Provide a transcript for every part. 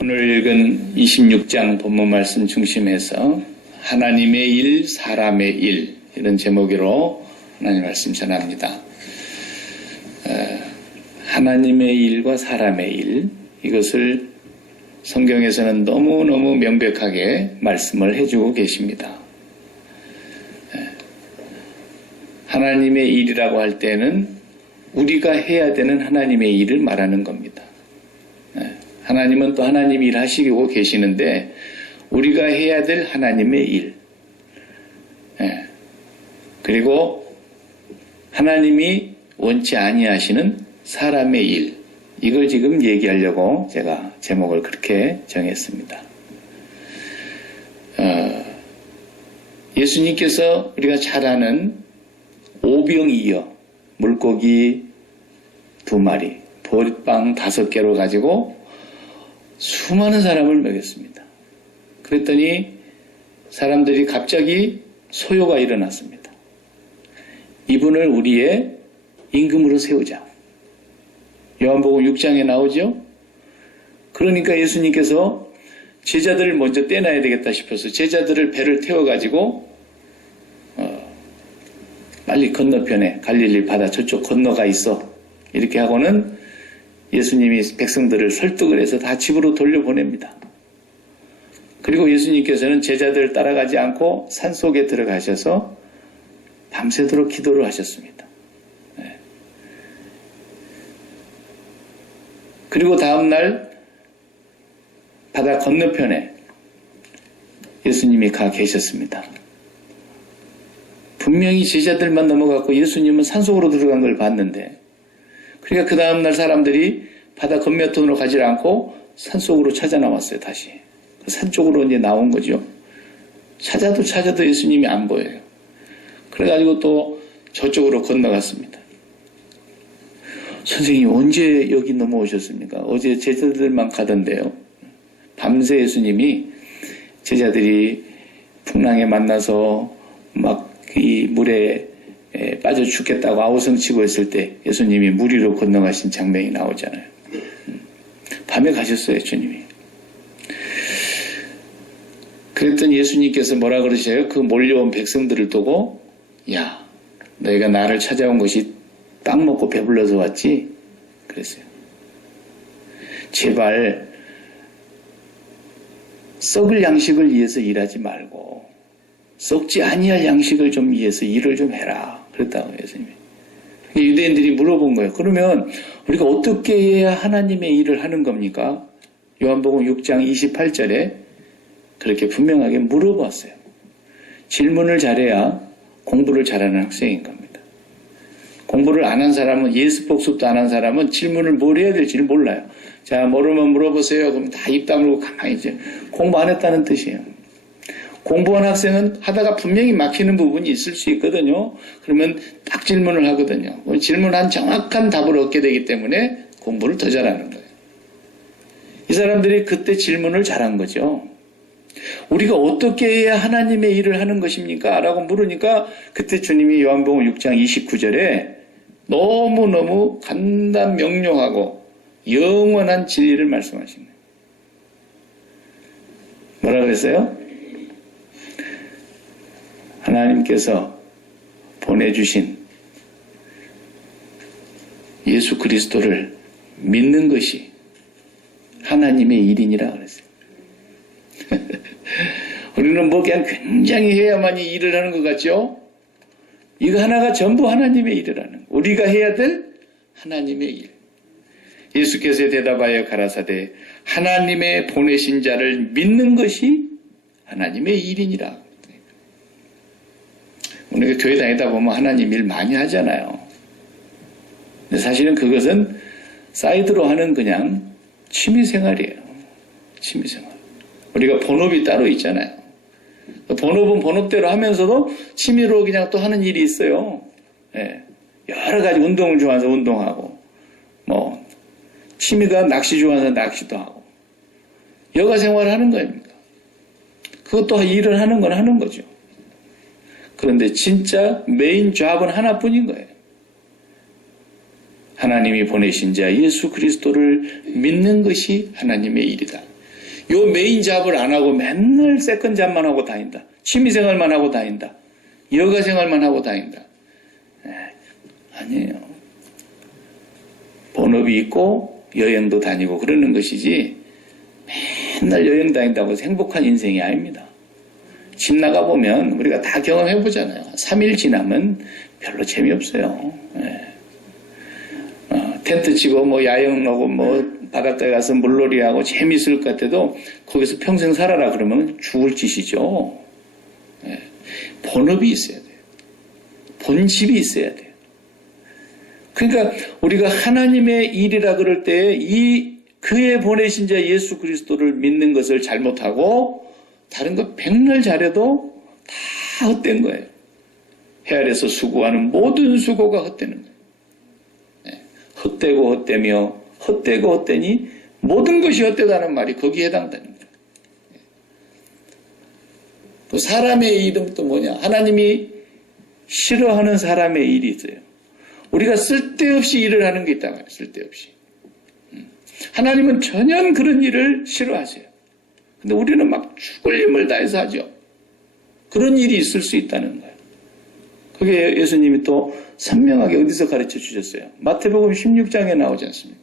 오늘 읽은 26장 본문 말씀 중심에서 하나님의 일, 사람의 일 이런 제목으로 하나님 말씀 전합니다. 하나님의 일과 사람의 일 이것을 성경에서는 너무너무 명백하게 말씀을 해주고 계십니다. 하나님의 일이라고 할 때는 우리가 해야 되는 하나님의 일을 말하는 겁니다. 하나님은 또 하나님 일 하시고 계시는데 우리가 해야 될 하나님의 일 그리고 하나님이 원치 아니하시는 사람의 일 이걸 지금 얘기하려고 제가 제목을 그렇게 정했습니다. 예수님께서 우리가 잘 아는 오병이어 물고기 2마리 보리빵 5개로 가지고 수많은 사람을 먹였습니다. 그랬더니 사람들이 갑자기 소요가 일어났습니다. 이분을 우리의 임금으로 세우자. 요한복음 6장에 나오죠. 그러니까 예수님께서 제자들을 먼저 떼놔야 되겠다 싶어서 제자들을 배를 태워가지고 빨리 건너편에 갈릴리 바다 저쪽 건너가 있어. 이렇게 하고는 예수님이 백성들을 설득을 해서 다 집으로 돌려보냅니다. 그리고 예수님께서는 제자들을 따라가지 않고 산속에 들어가셔서 밤새도록 기도를 하셨습니다. 그리고 다음날 바다 건너편에 예수님이 가 계셨습니다. 분명히 제자들만 넘어갔고 예수님은 산속으로 들어간 걸 봤는데 그러니까 그 다음날 사람들이 바다 건너편으로 가지 않고 산속으로 찾아 나왔어요. 다시 산 쪽으로 이제 나온 거죠. 찾아도 예수님이 안 보여요. 그래가지고 또 저쪽으로 건너갔습니다. 선생님 언제 여기 넘어오셨습니까? 어제 제자들만 가던데요. 밤새 예수님이 제자들이 풍랑에 만나서 막 이 물에 빠져 죽겠다고 아우성치고 있을 때 예수님이 물 위로 건너가신 장면이 나오잖아요. 밤에 가셨어요, 주님이. 그랬더니 예수님께서 뭐라 그러셔요? 그 몰려온 백성들을 두고 야, 너희가 나를 찾아온 것이 빵 먹고 배불러서 왔지? 그랬어요. 제발 썩을 양식을 위해서 일하지 말고 썩지 아니할 양식을 좀 위해서 일을 좀 해라. 그랬다고 예수님이. 유대인들이 물어본 거예요. 그러면 우리가 어떻게 해야 하나님의 일을 하는 겁니까? 요한복음 6장 28절에 그렇게 분명하게 물어봤어요. 질문을 잘해야 공부를 잘하는 학생인 겁니다. 공부를 안 한 사람은 예습 복습도 안 한 사람은 질문을 뭘 해야 될지를 몰라요. 자, 모르면 물어보세요. 그럼 다 입 다물고 가만히 있죠. 공부 안 했다는 뜻이에요. 공부한 학생은 하다가 분명히 막히는 부분이 있을 수 있거든요. 그러면 딱 질문을 하거든요. 질문한 정확한 답을 얻게 되기 때문에 공부를 더 잘하는 거예요. 이 사람들이 그때 질문을 잘한 거죠. 우리가 어떻게 해야 하나님의 일을 하는 것입니까? 라고 물으니까 그때 주님이 요한복음 6장 29절에 너무너무 간단 명료하고 영원한 진리를 말씀하신 거예요. 뭐라 그랬어요? 하나님께서 보내주신 예수 그리스도를 믿는 것이 하나님의 일이니라 그랬어요. 우리는 뭐 그냥 굉장히 해야만이 일을 하는 것 같죠? 이거 하나가 전부 하나님의 일이라는 거예요. 우리가 해야 될 하나님의 일. 예수께서 대답하여 가라사대 하나님의 보내신 자를 믿는 것이 하나님의 일이니라. 우리가 교회 다니다 보면 하나님 일 많이 하잖아요. 근데 사실은 그것은 사이드로 하는 그냥 취미생활이에요. 취미생활. 우리가 본업이 따로 있잖아요. 본업은 본업대로 하면서도 취미로 그냥 또 하는 일이 있어요. 여러 가지 운동을 좋아해서 운동하고, 취미가 낚시 좋아해서 낚시도 하고, 여가 생활을 하는 거입니다. 그것도 일을 하는 건 하는 거죠. 그런데 진짜 메인 잡은 하나뿐인 거예요. 하나님이 보내신 자 예수 그리스도를 믿는 것이 하나님의 일이다. 요 메인 잡을 안 하고 맨날 세컨 잡만 하고 다닌다. 취미생활만 하고 다닌다. 여가생활만 하고 다닌다. 아니에요. 본업이 있고 여행도 다니고 그러는 것이지 맨날 여행 다닌다고 해서 행복한 인생이 아닙니다. 집 나가보면 우리가 다 경험해보잖아요. 3일 지나면 별로 재미없어요. 텐트 치고 뭐 야영하고 뭐 바닷가에 가서 물놀이하고 재미있을 것 같아도 거기서 평생 살아라 그러면 죽을 짓이죠. 본업이 있어야 돼요. 본집이 있어야 돼요. 그러니까 우리가 하나님의 일이라 그럴 때 이 그의 보내신 자 예수 그리스도를 믿는 것을 잘못하고 다른 거 백날 잘해도 다 헛된 거예요. 해 아래서 수고하는 모든 수고가 헛되는 거예요. 헛되고 헛되며 헛되고 헛되니 모든 것이 헛되다는 말이 거기에 해당되는 거예요. 또 사람의 일은 또 뭐냐? 하나님이 싫어하는 사람의 일이 있어요. 우리가 쓸데없이 일을 하는 게 있단 말이에요. 쓸데없이. 하나님은 전혀 그런 일을 싫어하세요. 근데 우리는 막 죽을 힘을 다해서 하죠. 그런 일이 있을 수 있다는 거예요. 그게 예수님이 또 선명하게 어디서 가르쳐 주셨어요? 마태복음 16장에 나오지 않습니까?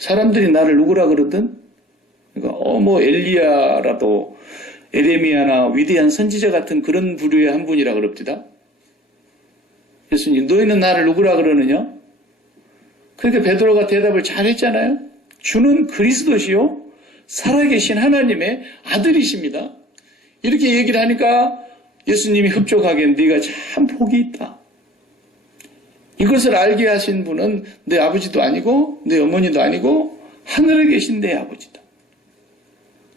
사람들이 나를 누구라 그러든, 그러니까 뭐 엘리야라도 에레미야나 위대한 선지자 같은 그런 부류의 한 분이라 그럽디다. 예수님, 너희는 나를 누구라 그러느냐? 그러니까 베드로가 대답을 잘했잖아요. 주는 그리스도시요 살아계신 하나님의 아들이십니다. 이렇게 얘기를 하니까 예수님이 흡족하게 네가 참 복이 있다. 이것을 알게 하신 분은 내 아버지도 아니고 내 어머니도 아니고 하늘에 계신 내 아버지다.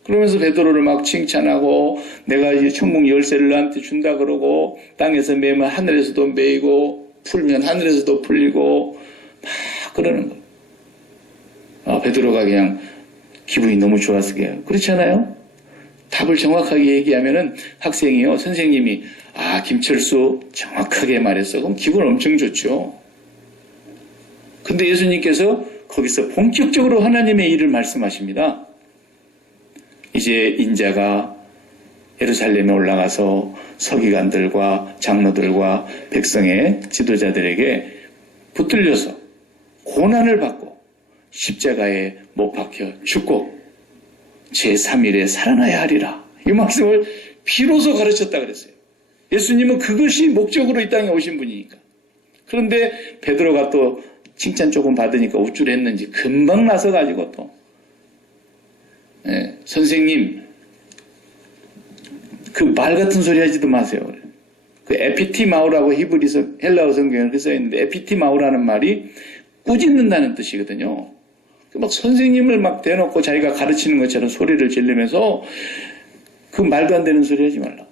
그러면서 베드로를 막 칭찬하고 내가 이제 천국 열쇠를 너한테 준다 그러고 땅에서 매면 하늘에서도 매이고 풀면 하늘에서도 풀리고 막 그러는 거예요. 베드로가 그냥 기분이 너무 좋았어요. 그렇잖아요? 답을 정확하게 얘기하면은 학생이요, 선생님이 김철수 정확하게 말했어. 그럼 기분 엄청 좋죠. 근데 예수님께서 거기서 본격적으로 하나님의 일을 말씀하십니다. 이제 인자가 예루살렘에 올라가서 서기관들과 장로들과 백성의 지도자들에게 붙들려서 고난을 받고 십자가에 못 박혀 죽고 제3일에 살아나야 하리라. 이 말씀을 비로소 가르쳤다 그랬어요. 예수님은 그것이 목적으로 이 땅에 오신 분이니까. 그런데 베드로가 또 칭찬 조금 받으니까 우쭐했는지 금방 나서가지고 또 선생님 그 말 같은 소리 하지도 마세요. 그 에피티마우라고 히브리서 헬라어 성경에 그렇게 써있는데 에피티마우라는 말이 꾸짖는다는 뜻이거든요. 막 선생님을 막 대놓고 자기가 가르치는 것처럼 소리를 지르면서 그 말도 안 되는 소리 하지 말라고.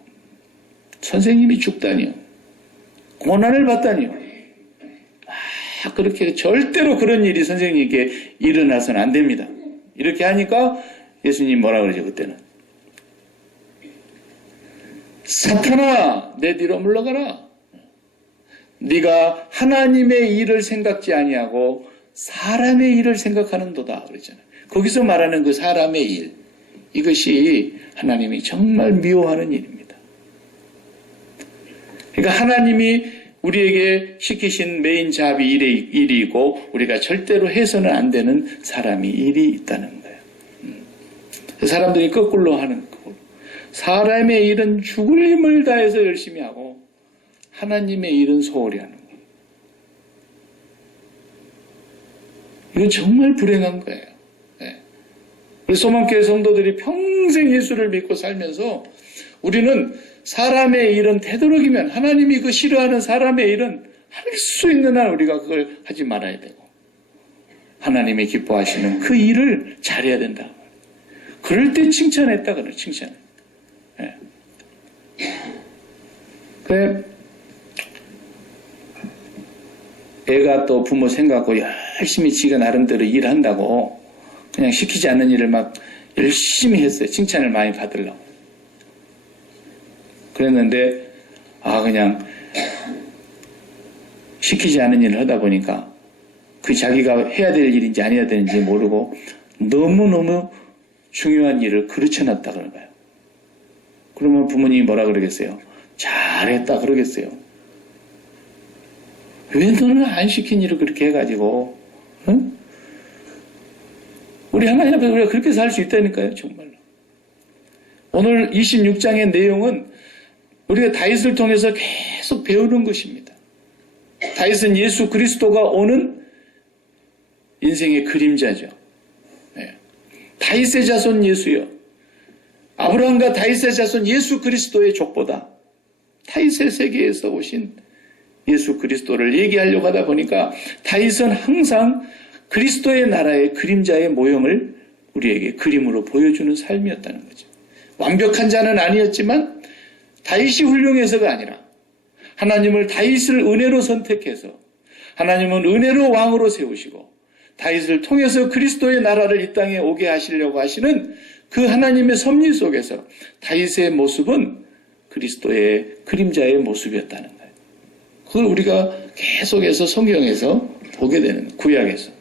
선생님이 죽다니요. 고난을 받다니요. 그렇게 절대로 그런 일이 선생님께 일어나서는 안 됩니다. 이렇게 하니까 예수님 뭐라 그러죠 그때는? 사탄아 내 뒤로 물러가라. 네가 하나님의 일을 생각지 아니하고 사람의 일을 생각하는도다 그랬잖아요. 거기서 말하는 그 사람의 일, 이것이 하나님이 정말 미워하는 일입니다. 그러니까 하나님이 우리에게 시키신 메인 잡이 일이고 우리가 절대로 해서는 안 되는 사람이 일이 있다는 거예요. 사람들이 거꾸로 하는 거. 사람의 일은 죽을 힘을 다해서 열심히 하고 하나님의 일은 소홀히 하는 거예요. 이건 정말 불행한 거예요. 우리 소망교회 성도들이 평생 예수를 믿고 살면서 우리는 사람의 일은 되도록이면 하나님이 그 싫어하는 사람의 일은 할 수 있는 한 우리가 그걸 하지 말아야 되고 하나님이 기뻐하시는 그 일을 잘해야 된다. 그럴 때 칭찬했다 그래요. 칭찬. 그래 애가 또 부모 생각하고 열심히 지가 나름대로 일한다고 그냥 시키지 않는 일을 막 열심히 했어요. 칭찬을 많이 받으려고. 그랬는데 그냥 시키지 않은 일을 하다 보니까 그 자기가 해야 될 일인지 안 해야 되는지 모르고 너무너무 중요한 일을 그르쳐놨다 그런 거예요. 그러면 부모님이 뭐라 그러겠어요? 잘했다 그러겠어요. 왜 너는 안 시킨 일을 그렇게 해가지고, 응? 우리 하나님 앞에서 우리가 그렇게 살 수 있다니까요, 정말로. 오늘 26장의 내용은 우리가 다윗을 통해서 계속 배우는 것입니다. 다윗은 예수 그리스도가 오는 인생의 그림자죠. 네. 다윗의 자손 예수여. 아브라함과 다윗의 자손 예수 그리스도의 족보다 다윗의 세계에서 오신 예수 그리스도를 얘기하려고 하다 보니까 다윗은 항상 그리스도의 나라의 그림자의 모형을 우리에게 그림으로 보여주는 삶이었다는 거죠. 완벽한 자는 아니었지만 다윗이 훌륭해서가 아니라 하나님을 다윗을 은혜로 선택해서 하나님은 은혜로 왕으로 세우시고 다윗을 통해서 그리스도의 나라를 이 땅에 오게 하시려고 하시는 그 하나님의 섭리 속에서 다윗의 모습은 그리스도의 그림자의 모습이었다는 거예요. 그걸 우리가 계속해서 성경에서 보게 되는 구약에서.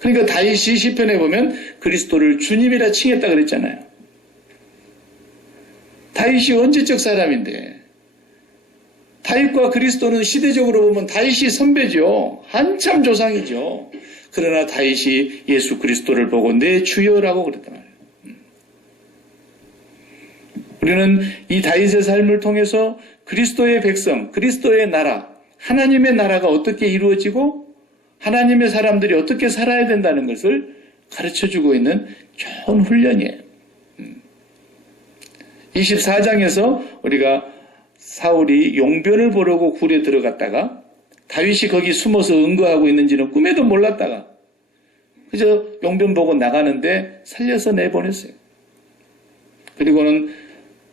그러니까 다윗이 시편에 보면 그리스도를 주님이라 칭했다 그랬잖아요. 다윗이 언제적 사람인데 다윗과 그리스도는 시대적으로 보면 다윗이 선배죠. 한참 조상이죠. 그러나 다윗이 예수 그리스도를 보고 내 주여라고 그랬단 말이에요. 우리는 이 다윗의 삶을 통해서 그리스도의 백성, 그리스도의 나라, 하나님의 나라가 어떻게 이루어지고 하나님의 사람들이 어떻게 살아야 된다는 것을 가르쳐주고 있는 좋은 훈련이에요. 24장에서 우리가 사울이 용변을 보려고 굴에 들어갔다가 다윗이 거기 숨어서 응거하고 있는지는 꿈에도 몰랐다가 그저 용변 보고 나가는데 살려서 내보냈어요. 그리고는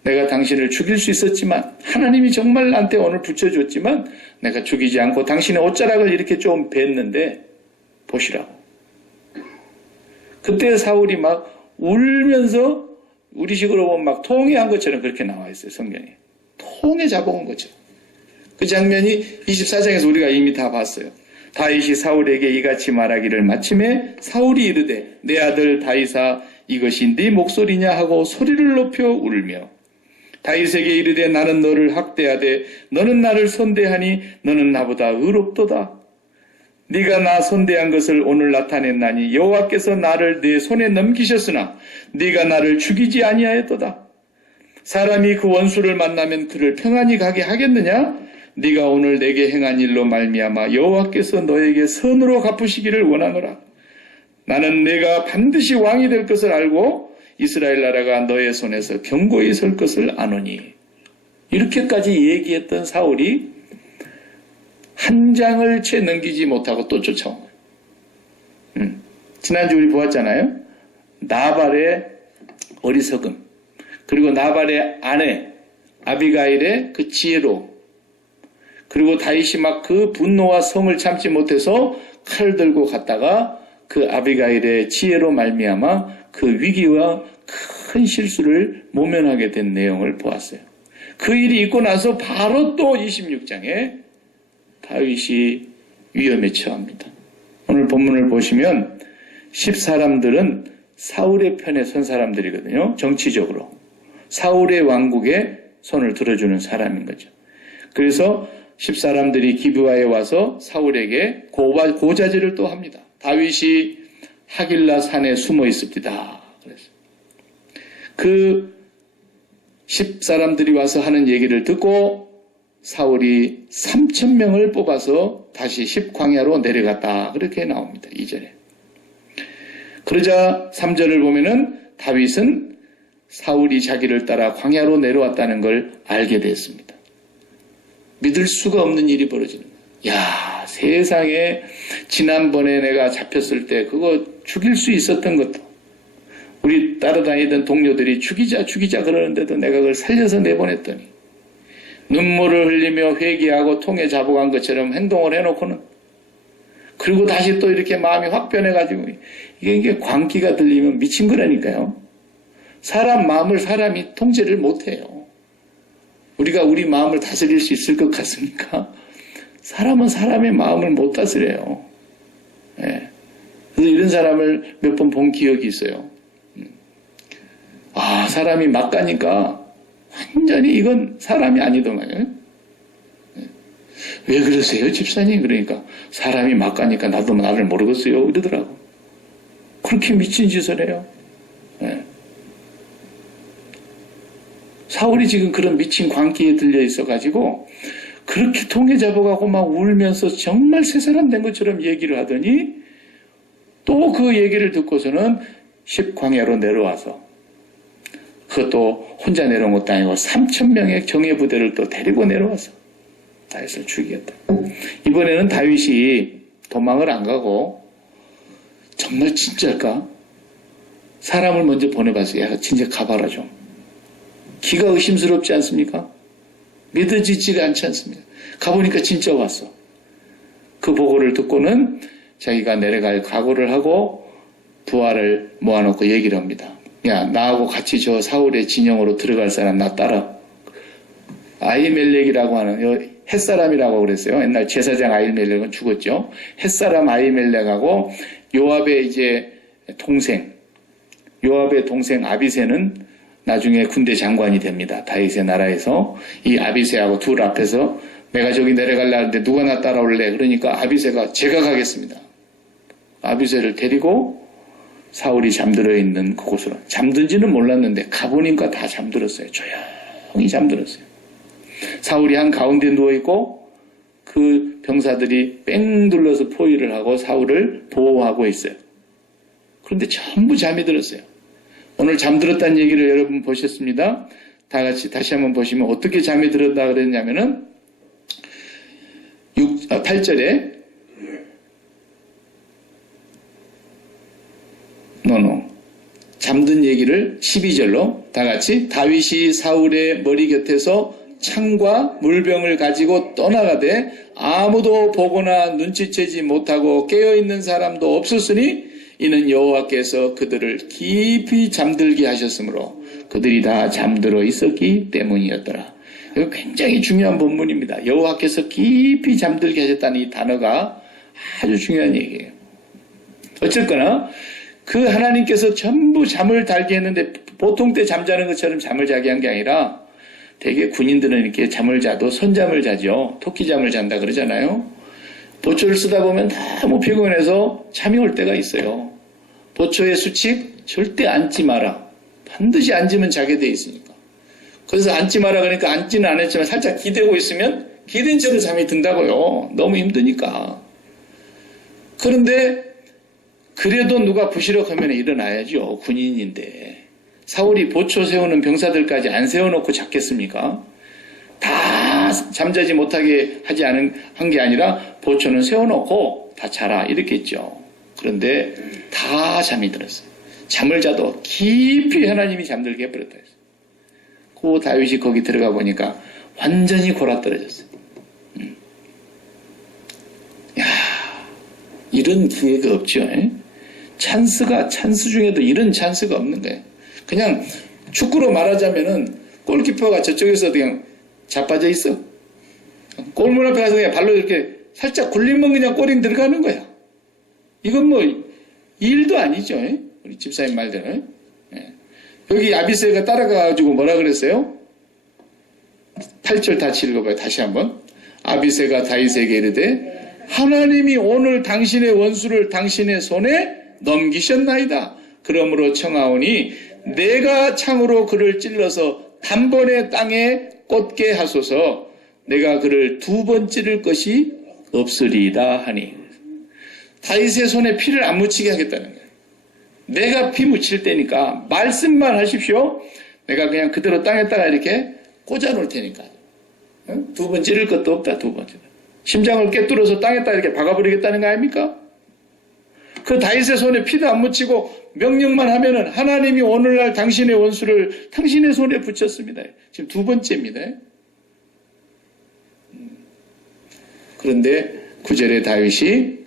내가 당신을 죽일 수 있었지만 하나님이 정말 나한테 오늘 붙여줬지만 내가 죽이지 않고 당신의 옷자락을 이렇게 좀 뱉는데 보시라고. 그때 사울이 막 울면서 우리식으로 보면 막 통회한 것처럼 그렇게 나와 있어요. 성경에. 통에 잡아온 거죠. 그 장면이 24장에서 우리가 이미 다 봤어요. 다윗이 사울에게 이같이 말하기를 마침에 사울이 이르되 내 아들 다윗아 이것이 네 목소리냐 하고 소리를 높여 울며 다윗에게 이르되 나는 너를 학대하되 너는 나를 선대하니 너는 나보다 의롭도다. 네가 나 선대한 것을 오늘 나타냈나니 여호와께서 나를 네 손에 넘기셨으나 네가 나를 죽이지 아니하였도다. 사람이 그 원수를 만나면 그를 평안히 가게 하겠느냐? 네가 오늘 내게 행한 일로 말미암아 여호와께서 너에게 선으로 갚으시기를 원하노라. 나는 내가 반드시 왕이 될 것을 알고 이스라엘 나라가 너의 손에서 견고히 설 것을 아노니. 이렇게까지 얘기했던 사울이 한 장을 채 넘기지 못하고 또 쫓아온 거예요. 지난주 우리 보았잖아요. 나발의 어리석음, 그리고 나발의 아내 아비가일의 그 지혜로, 그리고 다윗이 막 그 분노와 성을 참지 못해서 칼을 들고 갔다가 그 아비가일의 지혜로 말미암아 그 위기와 큰 실수를 모면하게 된 내용을 보았어요. 그 일이 있고 나서 바로 또 26장에 다윗이 위험에 처합니다. 오늘 본문을 보시면 10사람들은 사울의 편에 선 사람들이거든요. 정치적으로. 사울의 왕국에 손을 들어주는 사람인 거죠. 그래서 10사람들이 기브아에 와서 사울에게 고자질을 또 합니다. 다윗이 하길라 산에 숨어 있습니다. 그래서 그 10사람들이 와서 하는 얘기를 듣고 사울이 3,000명을 뽑아서 다시 10광야로 내려갔다. 그렇게 나옵니다. 2절에. 그러자 3절을 보면은 다윗은 사울이 자기를 따라 광야로 내려왔다는 걸 알게 됐습니다. 믿을 수가 없는 일이 벌어지는 거예요. 야, 세상에 지난번에 내가 잡혔을 때 그거 죽일 수 있었던 것도 우리 따라다니던 동료들이 죽이자 그러는데도 내가 그걸 살려서 내보냈더니 눈물을 흘리며 회개하고 통에 잡아간 것처럼 행동을 해놓고는 그리고 다시 또 이렇게 마음이 확 변해가지고 이게 광기가 들리면 미친 거라니까요. 사람 마음을 사람이 통제를 못해요. 우리가 우리 마음을 다스릴 수 있을 것 같습니까? 사람은 사람의 마음을 못 다스려요. 네. 그래서 이런 사람을 몇 번 본 기억이 있어요. 아, 사람이 막 가니까 완전히 이건 사람이 아니더만요. 왜 그러세요, 집사님? 그러니까 사람이 막 가니까 나도 나를 모르겠어요. 이러더라고. 그렇게 미친 짓을 해요. 네. 사울이 지금 그런 미친 광기에 들려 있어가지고 그렇게 통에 잡아가고 막 울면서 정말 새 사람 된 것처럼 얘기를 하더니 또 그 얘기를 듣고서는 10광야로 내려와서 그것도 혼자 내려온 것도 아니고 3,000명의 정예부대를 또 데리고 내려와서 다윗을 죽이겠다. 이번에는 다윗이 도망을 안 가고 정말 진짜일까? 사람을 먼저 보내봤어요. 야, 진짜 가봐라 좀. 기가 의심스럽지 않습니까? 믿어지지가 않지 않습니까? 가보니까 진짜 왔어. 그 보고를 듣고는 자기가 내려갈 각오를 하고 부하를 모아놓고 얘기를 합니다. 야, 나하고 같이 저 사울의 진영으로 들어갈 사람 나 따라. 아히멜렉이라고 하는 햇사람이라고 그랬어요. 옛날 제사장 아히멜렉은 죽었죠. 햇사람 아히멜렉하고 요압의 이제 동생, 요압의 동생 아비새는 나중에 군대 장관이 됩니다. 다윗의 나라에서 이 아비새하고 둘 앞에서 내가 저기 내려가려는데 누가 나 따라올래? 그러니까 아비새가 제가 가겠습니다. 아비새를 데리고 사울이 잠들어 있는 그곳으로 잠든지는 몰랐는데 가보니까 다 잠들었어요. 조용히 잠들었어요. 사울이 한 가운데 누워있고 그 병사들이 뺑 둘러서 포위를 하고 사울을 보호하고 있어요. 그런데 전부 잠이 들었어요. 오늘 잠들었다는 얘기를 여러분 보셨습니다. 다 같이 다시 한번 보시면 어떻게 잠이 들었다 그랬냐면은 8절에 잠든 얘기를 12절로 다 같이 다윗이 사울의 머리 곁에서 창과 물병을 가지고 떠나가되 아무도 보거나 눈치채지 못하고 깨어있는 사람도 없었으니 이는 여호와께서 그들을 깊이 잠들게 하셨으므로 그들이 다 잠들어 있었기 때문이었더라. 이거 굉장히 중요한 본문입니다. 여호와께서 깊이 잠들게 하셨다는 이 단어가 아주 중요한 얘기예요. 어쨌거나 그 하나님께서 전부 잠을 달게 했는데 보통 때 잠자는 것처럼 잠을 자게 한 게 아니라 대개 군인들은 이렇게 잠을 자도 선잠을 자죠. 토끼잠을 잔다 그러잖아요. 보초를 쓰다 보면 너무 피곤해서 잠이 올 때가 있어요. 보초의 수칙 절대 앉지 마라. 반드시 앉으면 자게 돼 있으니까. 그래서 앉지 마라 그러니까 앉지는 않았지만 살짝 기대고 있으면 기댄 채로 잠이 든다고요. 너무 힘드니까. 그런데 그래도 누가 부시럭하면 일어나야죠. 군인인데. 사울이 보초 세우는 병사들까지 안 세워놓고 잤겠습니까? 다 잠자지 못하게 하지 한 게 아니라 보초는 세워놓고 다 자라 이렇게 했죠. 그런데 다 잠이 들었어요. 잠을 자도 깊이 하나님이 잠들게 해버렸다 했어요. 그 다윗이 거기 들어가 보니까 완전히 골아떨어졌어요. 야, 이런 기회가 없죠. 찬스 중에도 이런 찬스가 없는 거예요. 그냥 축구로 말하자면은 골키퍼가 저쪽에서 그냥 자빠져 있어. 골문 앞에 가서 그냥 발로 이렇게 살짝 굴리면 그냥 골이 들어가는 거야. 이건 뭐 일도 아니죠. 우리 집사님 말대로. 여기 아비새가 따라가가지고 뭐라 그랬어요? 8절 다시 읽어봐요. 다시 한번. 아비새가 다윗에게 이르되 하나님이 오늘 당신의 원수를 당신의 손에 넘기셨나이다. 그러므로 청하오니 내가 창으로 그를 찔러서 단번에 땅에 꽂게 하소서. 내가 그를 2번 찌를 것이 없으리이다 하니. 다윗의 손에 피를 안 묻히게 하겠다는 거예요. 내가 피 묻힐 때니까 말씀만 하십시오. 내가 그냥 그대로 땅에다가 이렇게 꽂아 놓을 테니까. 2번 찌를 것도 없다. 2번. 심장을 꿰뚫어서 땅에다 이렇게 박아버리겠다는 거 아닙니까? 그 다윗의 손에 피도 안 묻히고 명령만 하면은 하나님이 오늘날 당신의 원수를 당신의 손에 붙였습니다. 지금 2번째입니다. 그런데 9절에 다윗이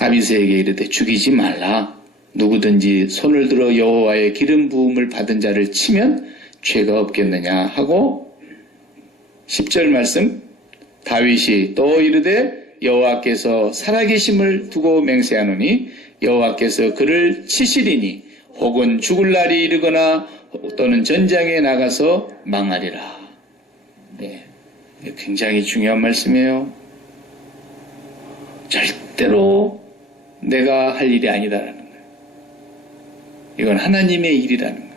아비새에게 이르되 죽이지 말라. 누구든지 손을 들어 여호와의 기름 부음을 받은 자를 치면 죄가 없겠느냐 하고 10절 말씀 다윗이 또 이르되 여호와께서 살아계심을 두고 맹세하노니 여호와께서 그를 치시리니 혹은 죽을 날이 이르거나 또는 전장에 나가서 망하리라. 네. 굉장히 중요한 말씀이에요. 절대로 내가 할 일이 아니다라는 거예요. 이건 하나님의 일이라는 거예요.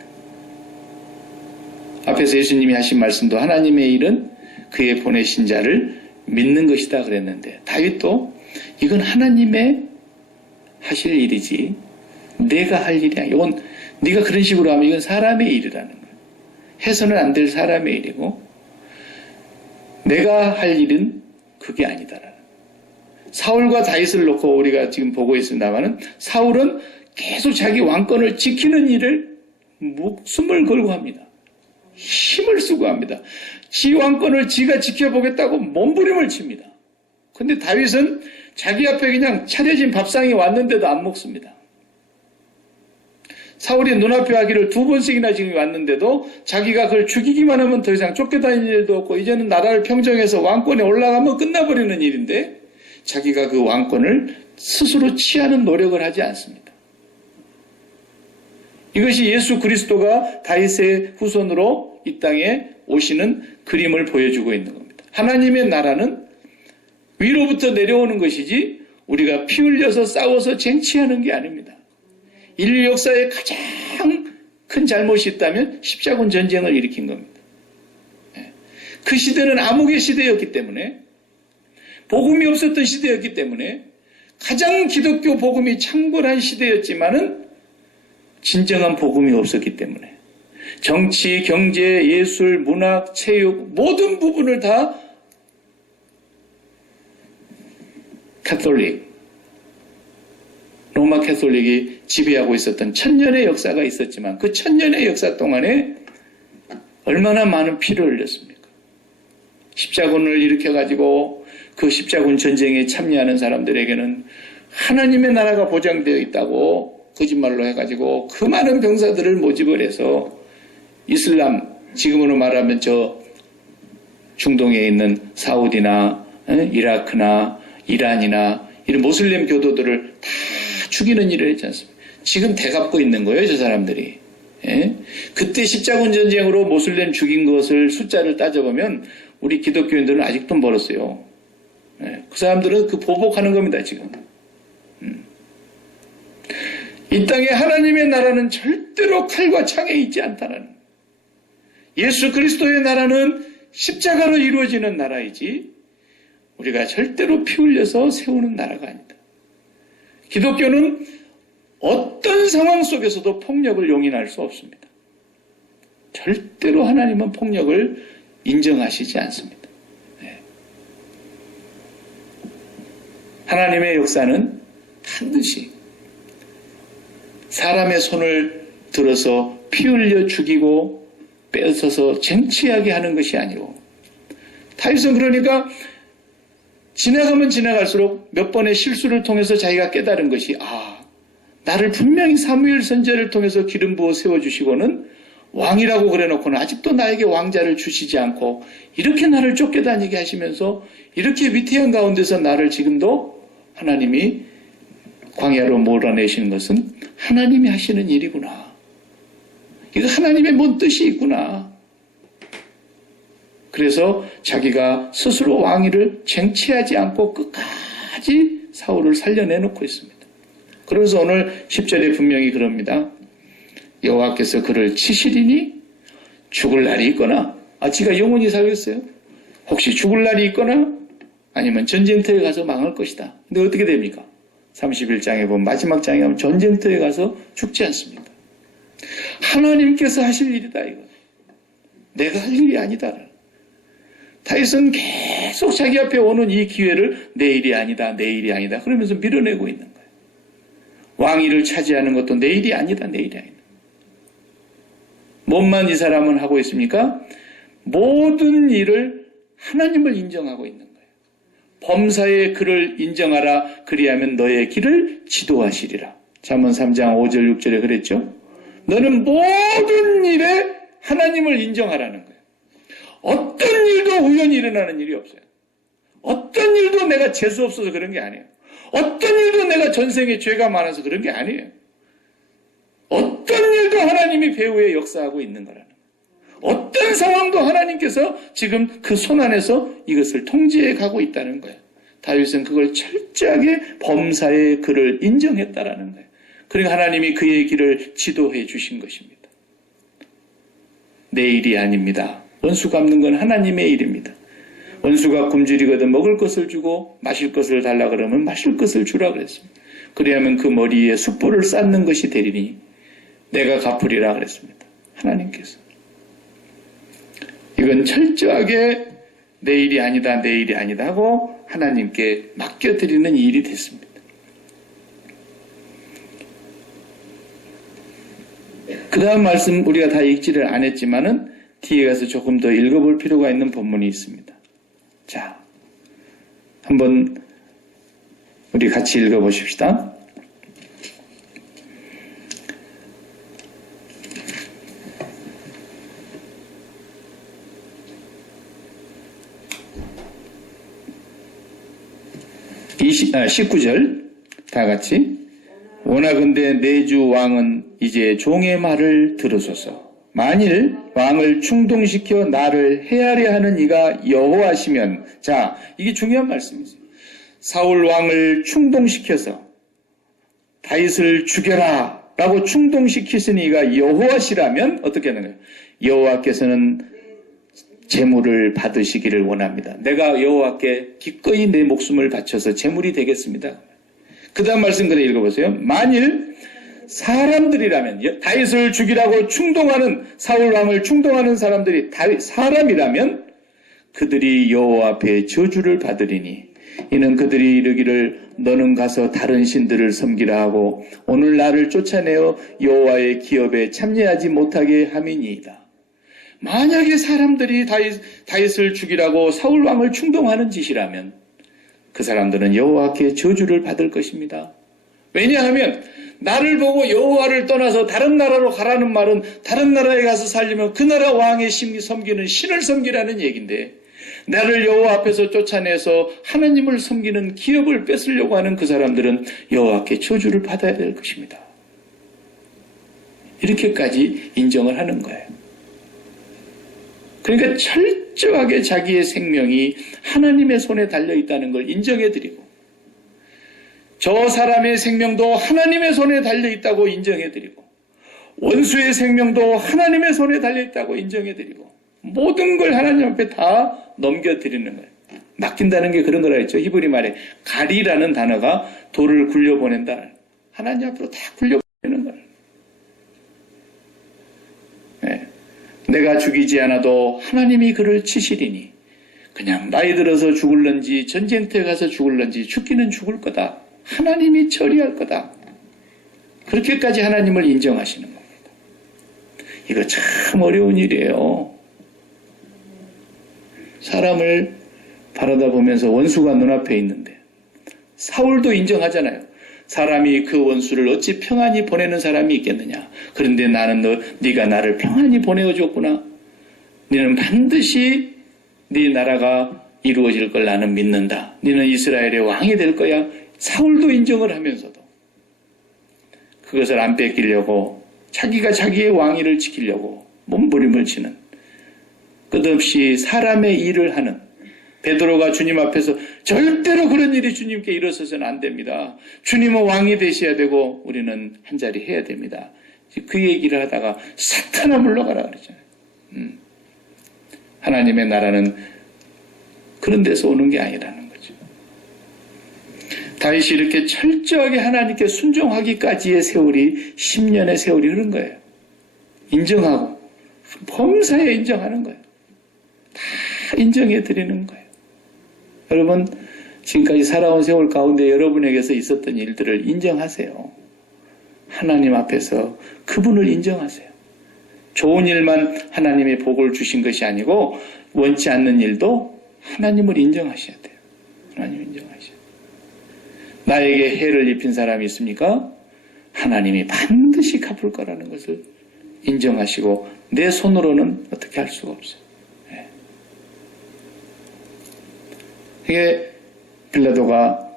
앞에서 예수님이 하신 말씀도 하나님의 일은 그의 보내신 자를 믿는 것이다 그랬는데, 다윗도 이건 하나님의 하실 일이지 내가 할 일이 아니야. 이건 네가 그런 식으로 하면 이건 사람의 일이라는 거예요. 해서는 안 될 사람의 일이고 내가 할 일은 그게 아니다라는 거예요. 사울과 다윗을 놓고 우리가 지금 보고 있습니다만은, 사울은 계속 자기 왕권을 지키는 일을 목숨을 걸고 합니다. 힘을 쓰고 합니다. 지 왕권을 지가 지켜보겠다고 몸부림을 칩니다. 근데 다윗은 자기 앞에 그냥 차려진 밥상이 왔는데도 안 먹습니다. 사울이 눈앞에 하기를 2번씩이나 지금 왔는데도 자기가 그걸 죽이기만 하면 더 이상 쫓겨다닐 일도 없고 이제는 나라를 평정해서 왕권에 올라가면 끝나버리는 일인데, 자기가 그 왕권을 스스로 취하는 노력을 하지 않습니다. 이것이 예수 그리스도가 다윗의 후손으로 이 땅에 오시는 그림을 보여주고 있는 겁니다. 하나님의 나라는 위로부터 내려오는 것이지 우리가 피 흘려서 싸워서 쟁취하는 게 아닙니다. 인류 역사에 가장 큰 잘못이 있다면 십자군 전쟁을 일으킨 겁니다. 그 시대는 암흑의 시대였기 때문에, 복음이 없었던 시대였기 때문에, 가장 기독교 복음이 창궐한 시대였지만은 진정한 복음이 없었기 때문에 정치, 경제, 예술, 문학, 체육 모든 부분을 다 카톨릭, 로마 카톨릭이 지배하고 있었던 1000년의 역사가 있었지만, 그 1000년의 역사 동안에 얼마나 많은 피를 흘렸습니까? 십자군을 일으켜가지고 그 십자군 전쟁에 참여하는 사람들에게는 하나님의 나라가 보장되어 있다고 거짓말로 해가지고 그 많은 병사들을 모집을 해서 이슬람, 지금으로 말하면 저 중동에 있는 사우디나 이라크나 이란이나 이런 모슬렘 교도들을 다 죽이는 일을 했지 않습니까? 지금 대갚고 있는 거예요, 저 사람들이. 예? 그때 십자군 전쟁으로 모슬렘 죽인 것을 숫자를 따져보면 우리 기독교인들은 아직도 멀었어요. 예? 그 사람들은 그 보복하는 겁니다, 지금. 이 땅에 하나님의 나라는 절대로 칼과 창에 있지 않다는 거예요. 예수 그리스도의 나라는 십자가로 이루어지는 나라이지 우리가 절대로 피 흘려서 세우는 나라가 아니다. 기독교는 어떤 상황 속에서도 폭력을 용인할 수 없습니다. 절대로 하나님은 폭력을 인정하시지 않습니다. 네. 하나님의 역사는 반드시 사람의 손을 들어서 피 흘려 죽이고 빼앗아서 쟁취하게 하는 것이 아니고, 다윗은 그러니까 지나가면 지나갈수록 몇 번의 실수를 통해서 자기가 깨달은 것이, 나를 분명히 사무엘 선지자를 통해서 기름 부어 세워주시고는 왕이라고 그래놓고는 아직도 나에게 왕자를 주시지 않고 이렇게 나를 쫓겨다니게 하시면서 이렇게 위태한 가운데서 나를 지금도 하나님이 광야로 몰아내시는 것은 하나님이 하시는 일이구나. 이거 하나님의 뭔 뜻이 있구나. 그래서 자기가 스스로 왕위를 쟁취하지 않고 끝까지 사울을 살려내놓고 있습니다. 그래서 오늘 10절에 분명히 그럽니다. 여호와께서 그를 치시리니 죽을 날이 있거나, 지가 영원히 살겠어요? 혹시 죽을 날이 있거나 아니면 전쟁터에 가서 망할 것이다. 근데 어떻게 됩니까? 31장에 보면, 마지막 장에 보면 전쟁터에 가서 죽지 않습니다. 하나님께서 하실 일이다, 이거. 내가 할 일이 아니다. 다윗은 계속 자기 앞에 오는 이 기회를 내 일이 아니다, 내 일이 아니다 그러면서 밀어내고 있는 거예요. 왕위를 차지하는 것도 내 일이 아니다, 내 일이 아니다. 뭔만 이 사람은 하고 있습니까? 모든 일을 하나님을 인정하고 있는 거예요. 범사의 그를 인정하라, 그리하면 너의 길을 지도하시리라. 잠언 3장 5절 6절에 그랬죠. 너는 모든 일에 하나님을 인정하라는 거예요. 어떤 일도 우연히 일어나는 일이 없어요. 어떤 일도 내가 재수 없어서 그런 게 아니에요. 어떤 일도 내가 전생에 죄가 많아서 그런 게 아니에요. 어떤 일도 하나님이 배후에 역사하고 있는 거라는 거예요. 어떤 상황도 하나님께서 지금 그 손 안에서 이것을 통제해 가고 있다는 거예요. 다윗은 그걸 철저하게 범사의 그를 인정했다라는 거예요. 그러니까 하나님이 그의 길을 지도해 주신 것입니다. 내 일이 아닙니다. 원수 갚는 건 하나님의 일입니다. 원수가 굶주리거든 먹을 것을 주고 마실 것을 달라 그러면 마실 것을 주라 그랬습니다. 그래야만 그 머리에 숯불을 쌓는 것이 되리니 내가 갚으리라 그랬습니다. 하나님께서. 이건 철저하게 내 일이 아니다, 내 일이 아니다 하고 하나님께 맡겨드리는 일이 됐습니다. 그 다음 말씀 우리가 다 읽지를 안 했지만은 뒤에 가서 조금 더 읽어볼 필요가 있는 본문이 있습니다. 자, 한번 우리 같이 읽어보십시다. 이 19절 다 같이. 원하건대 내 주 왕은 이제 종의 말을 들으소서. 만일 왕을 충동시켜 나를 헤아려 하는 이가 여호와시면, 자, 이게 중요한 말씀이죠. 사울 왕을 충동시켜서 다윗을 죽여라 라고 충동시키신 이가 여호와시라면 어떻게 하는 거예요? 여호와께서는 재물을 받으시기를 원합니다. 내가 여호와께 기꺼이 내 목숨을 바쳐서 재물이 되겠습니다. 그 다음 말씀 그래 읽어보세요. 만일 사람들이라면, 다윗을 죽이라고 충동하는, 사울 왕을 충동하는 사람들이 사람이라면 그들이 여호와 앞에 저주를 받으리니 이는 그들이 이르기를 너는 가서 다른 신들을 섬기라 하고 오늘 나를 쫓아내어 여호와의 기업에 참여하지 못하게 함이니이다. 만약에 사람들이 다윗을 죽이라고 사울 왕을 충동하는 짓이라면 그 사람들은 여호와께 저주를 받을 것입니다. 왜냐하면 나를 보고 여호와를 떠나서 다른 나라로 가라는 말은 다른 나라에 가서 살려면 그 나라 왕의 섬기는 신을 섬기라는 얘기인데, 나를 여호와 앞에서 쫓아내서 하나님을 섬기는 기업을 뺏으려고 하는 그 사람들은 여호와께 저주를 받아야 될 것입니다. 이렇게까지 인정을 하는 거예요. 그러니까 철저하게 자기의 생명이 하나님의 손에 달려있다는 걸 인정해드리고, 저 사람의 생명도 하나님의 손에 달려있다고 인정해드리고, 원수의 생명도 하나님의 손에 달려있다고 인정해드리고, 모든 걸 하나님 앞에 다 넘겨드리는 거예요. 맡긴다는 게 그런 거라 했죠. 히브리 말에 가리라는 단어가 돌을 굴려보낸다. 하나님 앞으로 다 굴려보내는 거예요. 네. 내가 죽이지 않아도 하나님이 그를 치시리니 그냥 나이 들어서 죽을런지 전쟁터에 가서 죽을런지 죽기는 죽을 거다. 하나님이 처리할 거다. 그렇게까지 하나님을 인정하시는 겁니다. 이거 참 어려운 일이에요. 사람을 바라다 보면서 원수가 눈앞에 있는데, 사울도 인정하잖아요. 사람이 그 원수를 어찌 평안히 보내는 사람이 있겠느냐. 그런데 나는 네가 나를 평안히 보내어줬구나. 너는 반드시 네 나라가 이루어질 걸 나는 믿는다. 너는 이스라엘의 왕이 될 거야. 사울도 인정을 하면서도 그것을 안 뺏기려고 자기가 자기의 왕위를 지키려고 몸부림을 치는, 끝없이 사람의 일을 하는 베드로가 주님 앞에서 절대로 그런 일이 주님께 일어서서는 안 됩니다. 주님은 왕이 되셔야 되고 우리는 한자리 해야 됩니다. 그 얘기를 하다가 사탄아 물러가라 그러잖아요. 하나님의 나라는 그런 데서 오는 게 아니라는 거죠. 다윗이 이렇게 철저하게 하나님께 순종하기까지의 세월이 10년의 세월이 흐른 거예요. 인정하고 범사에 인정하는 거예요. 다 인정해 드리는 거예요. 여러분, 지금까지 살아온 세월 가운데 여러분에게서 있었던 일들을 인정하세요. 하나님 앞에서 그분을 인정하세요. 좋은 일만 하나님의 복을 주신 것이 아니고 원치 않는 일도 하나님을 인정하셔야 돼요. 하나님 인정하셔야 돼요. 나에게 해를 입힌 사람이 있습니까? 하나님이 반드시 갚을 거라는 것을 인정하시고 내 손으로는 어떻게 할 수가 없어요. 이게 빌라도가,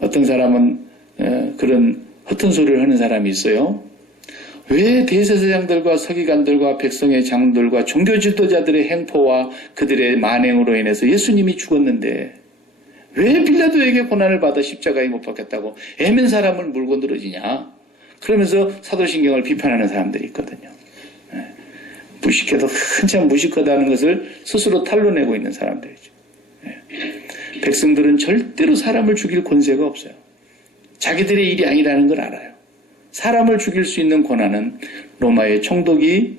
어떤 사람은 그런 허튼 소리를 하는 사람이 있어요. 왜 대제사장들과 서기관들과 백성의 장들과 종교 지도자들의 행포와 그들의 만행으로 인해서 예수님이 죽었는데 왜 빌라도에게 고난을 받아 십자가에 못 박혔다고 애맨 사람을 물고 늘어지냐? 그러면서 사도신경을 비판하는 사람들이 있거든요. 무식해도 한참 무식하다는 것을 스스로 탄로내고 있는 사람들이죠. 백성들은 절대로 사람을 죽일 권세가 없어요. 자기들의 일이 아니라는 걸 알아요. 사람을 죽일 수 있는 권한은 로마의 총독이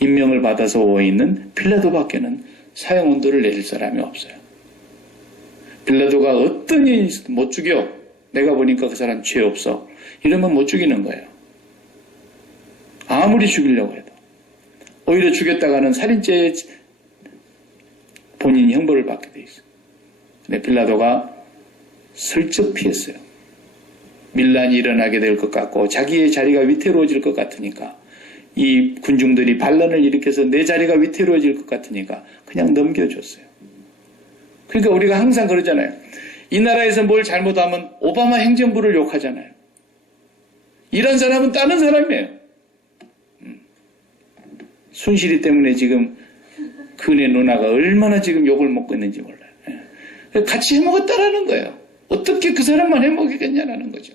임명을 받아서 오 있는 빌라도밖에는 사형 온도를 내릴 사람이 없어요. 빌라도가 어떤 일이 있어도 못 죽여. 내가 보니까 그 사람 죄 없어. 이러면 못 죽이는 거예요. 아무리 죽이려고 해도. 오히려 죽였다가는 살인죄에 본인이 형벌을 받게 돼 있어요. 근데 빌라도가 슬쩍 피했어요. 밀란이 일어나게 될 것 같고 자기의 자리가 위태로워질 것 같으니까 이 군중들이 반란을 일으켜서 내 자리가 위태로워질 것 같으니까 그냥 넘겨줬어요. 그러니까 우리가 항상 그러잖아요. 이 나라에서 뭘 잘못하면 오바마 행정부를 욕하잖아요. 이런 사람은 다른 사람이에요. 순실이 때문에 지금 그네 누나가 얼마나 지금 욕을 먹고 있는지 몰라요. 같이 해먹었다라는 거예요. 어떻게 그 사람만 해먹이겠냐라는 거죠.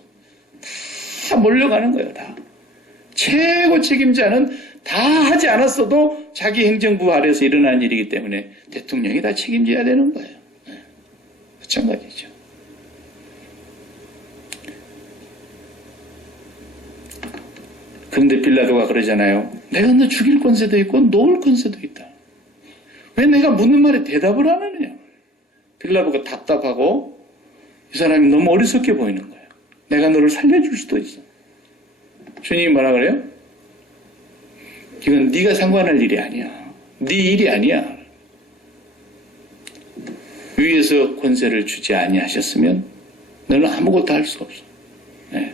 다 몰려가는 거예요. 다. 최고 책임자는 다 하지 않았어도 자기 행정부 아래에서 일어난 일이기 때문에 대통령이 다 책임져야 되는 거예요. 마찬가지죠. 그런데 빌라도가 그러잖아요. 내가 너 죽일 권세도 있고 놓을 권세도 있다. 왜 내가 묻는 말에 대답을 안 하느냐. 빌라도가 답답하고 이 사람이 너무 어리석게 보이는 거예요. 내가 너를 살려줄 수도 있어. 주님이 뭐라 그래요? 이건 네가 상관할 일이 아니야. 네 일이 아니야. 위에서 권세를 주지 아니하셨으면 너는 아무것도 할 수 없어. 네.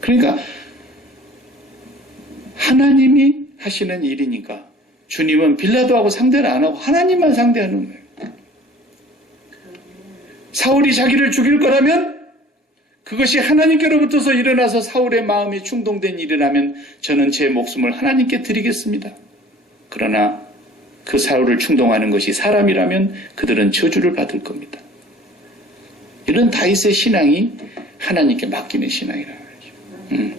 그러니까 하나님이 하시는 일이니까 주님은 빌라도하고 상대를 안 하고 하나님만 상대하는 거예요. 사울이 자기를 죽일 거라면 그것이 하나님께로부터서 일어나서 사울의 마음이 충동된 일이라면 저는 제 목숨을 하나님께 드리겠습니다. 그러나 그 사울을 충동하는 것이 사람이라면 그들은 저주를 받을 겁니다. 이런 다윗의 신앙이 하나님께 맡기는 신앙이라는 거죠.